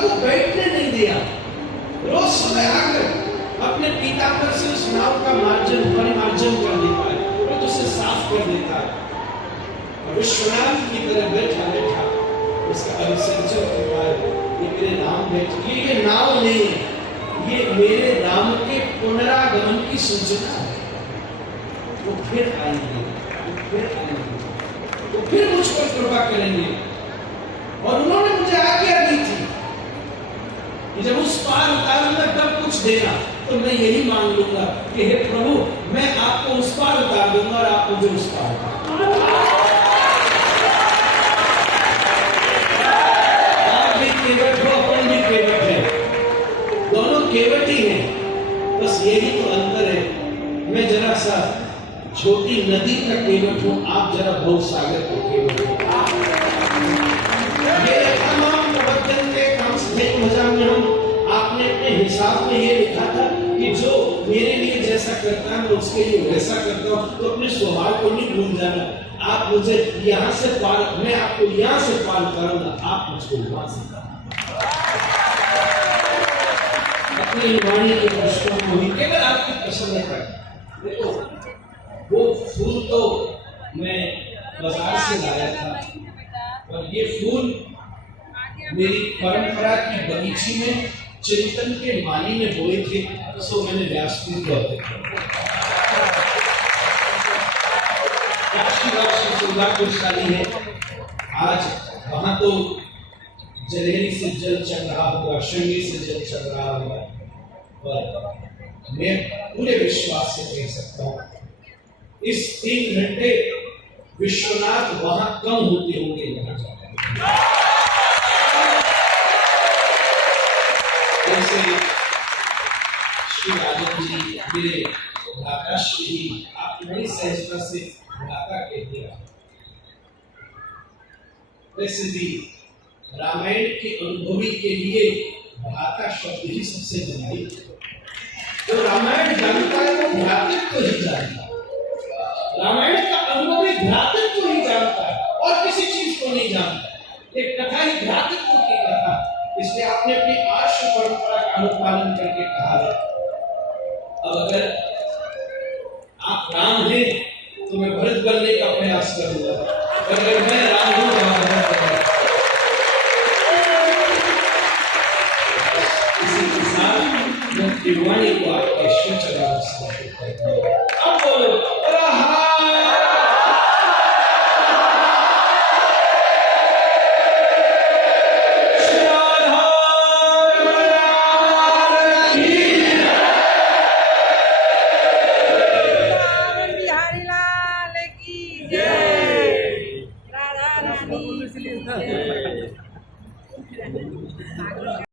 को बैठने नहीं दिया। रोज सुबह आकर अपने पीताम्बर से उस नाव का परिमार्जन कर देता है और उसे साफ कर देता है। और विश्वनाथ की तरह बैठा बैठा उसका अभिषेचन करता है। ये मेरे राम बैठ, ये नाव नहीं है, ये मेरे राम के पुनरागमन की सूचना है। वो फिर आएंगे, वो फिर मुझ पर कृपा करेंगे। और उन्होंने मुझे आज्ञा दी थी कि जब उस पार उतारूंगा तब कुछ देना, तो मैं यही मांग लूंगा कि हे प्रभु, मैं आपको उस पार उतार दूंगा और आप मुझे उस पार। आप भी केवट हो, अपन भी केवट है, दोनों केवट ही हैं। बस यही तो अंतर है। मैं जरा सा छोटी नदी का केवट हूं, आप जरा भव सागर का केवट हो। ये तमाम प्रवचन के काम से मजा में हम आपने अपने हिसाब में ये लिखा था कि जो मेरे लिए जैसा करता है मैं उसके लिए वैसा करता हूं, तो अपने स्वभाव को नहीं भूल जाना। आप मुझे यहाँ से पार, मैं आपको यहाँ से पार करूंगा, आप मुझको वहां से अपनी वाणी के पुष्पों को ही केवल आपकी प्रसन्नता। देखो वो फूल तो मैं बाजार से लाया था, और ये फूल मेरी परंपरा की बगीची में चिंतन के माली में बोए थे, सो मैंने व्यासपीठ को सौभाग्यशाली है। आज वहां तो जलेरी से जल चल रहा होगा, श्रृंगी से जल चल रहा होगा, पर मैं पूरे विश्वास से कह सकता हूं इस 3 घंटे विश्वनाथ वहां कम होते होंगे यहाँ जाकर। जैसे श्री राजन जी मेरे भ्राता श्री, आप बड़ी सहजता से भ्राता कह दिया। वैसे भी रामायण के अनुभवी के लिए भ्राता शब्द ही सबसे बनाई। जो रामायण जानता है वो भ्रातृत्व ही जानता है। रामायण का अनुभवी भ्रातृत्व ही जानता है और किसी चीज को नहीं जानता। एक कथा ही भ्रातृत्व की कथा, इसलिए आपने अपनी आर्ष परंपरा का अनुपालन करके कहा है। अब अगर आप राम हैं तो मैं भरत बनने का प्रयास करूंगा, अगर मैं राम हूं तो इसी के साथ मैं दिवाली को आपके शिव चरण समर्पित करता हूं। अब बोलो